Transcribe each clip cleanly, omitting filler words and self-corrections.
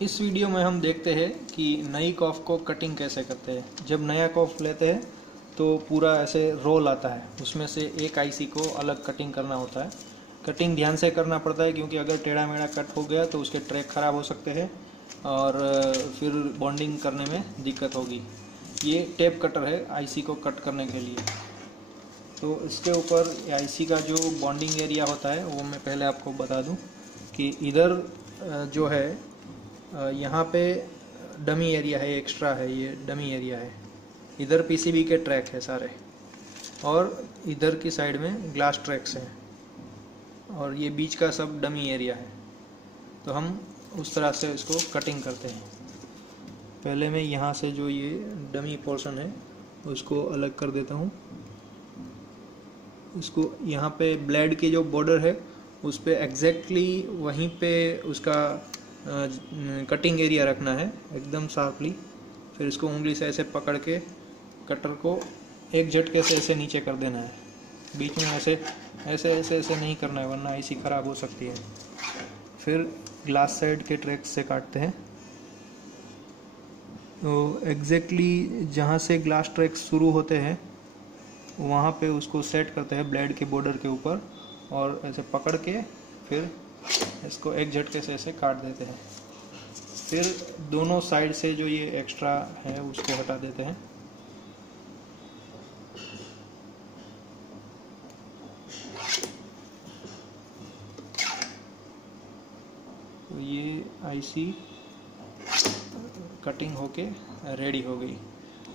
इस वीडियो में हम देखते हैं कि नई कॉफ को कटिंग कैसे करते हैं। जब नया कॉफ लेते हैं तो पूरा ऐसे रोल आता है, उसमें से एक आईसी को अलग कटिंग करना होता है। कटिंग ध्यान से करना पड़ता है क्योंकि अगर टेढ़ा मेढ़ा कट हो गया तो उसके ट्रैक ख़राब हो सकते हैं और फिर बॉन्डिंग करने में दिक्कत होगी। ये टेप कटर है आईसी को कट करने के लिए। तो इसके ऊपर आईसी का जो बॉन्डिंग एरिया होता है वो मैं पहले आपको बता दूं कि इधर जो है यहाँ पे डमी एरिया है, एक्स्ट्रा है, ये डमी एरिया है। इधर पीसीबी के ट्रैक है सारे और इधर की साइड में ग्लास ट्रैक्स हैं और ये बीच का सब डमी एरिया है। तो हम उस तरह से इसको कटिंग करते हैं। पहले मैं यहाँ से जो ये डमी पोर्शन है उसको अलग कर देता हूँ। इसको यहाँ पे ब्लेड की जो बॉर्डर है उस पे एग्जैक्टली वहीं पे उसका कटिंग एरिया रखना है एकदम शार्पली। फिर इसको उंगली से ऐसे पकड़ के कटर को एक झटके से ऐसे नीचे कर देना है। बीच में ऐसे ऐसे ऐसे ऐसे नहीं करना है वरना आईसी ख़राब हो सकती है। फिर ग्लास साइड के ट्रैक से काटते हैं। तो एग्जैक्टली जहाँ से ग्लास ट्रैक शुरू होते हैं वहाँ पे उसको सेट करते हैं ब्लेड के बॉर्डर के ऊपर और ऐसे पकड़ के फिर इसको एक झटके से ऐसे काट देते हैं। फिर दोनों साइड से जो ये एक्स्ट्रा है उसको हटा देते हैं। तो ये आईसी कटिंग होके रेडी हो गई।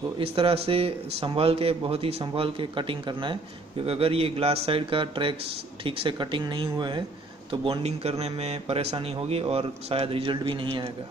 तो इस तरह से संभाल के, बहुत ही संभाल के कटिंग करना है क्योंकि अगर ये ग्लास साइड का ट्रैक्स ठीक से कटिंग नहीं हुआ है तो बॉन्डिंग करने में परेशानी होगी और शायद रिजल्ट भी नहीं आएगा।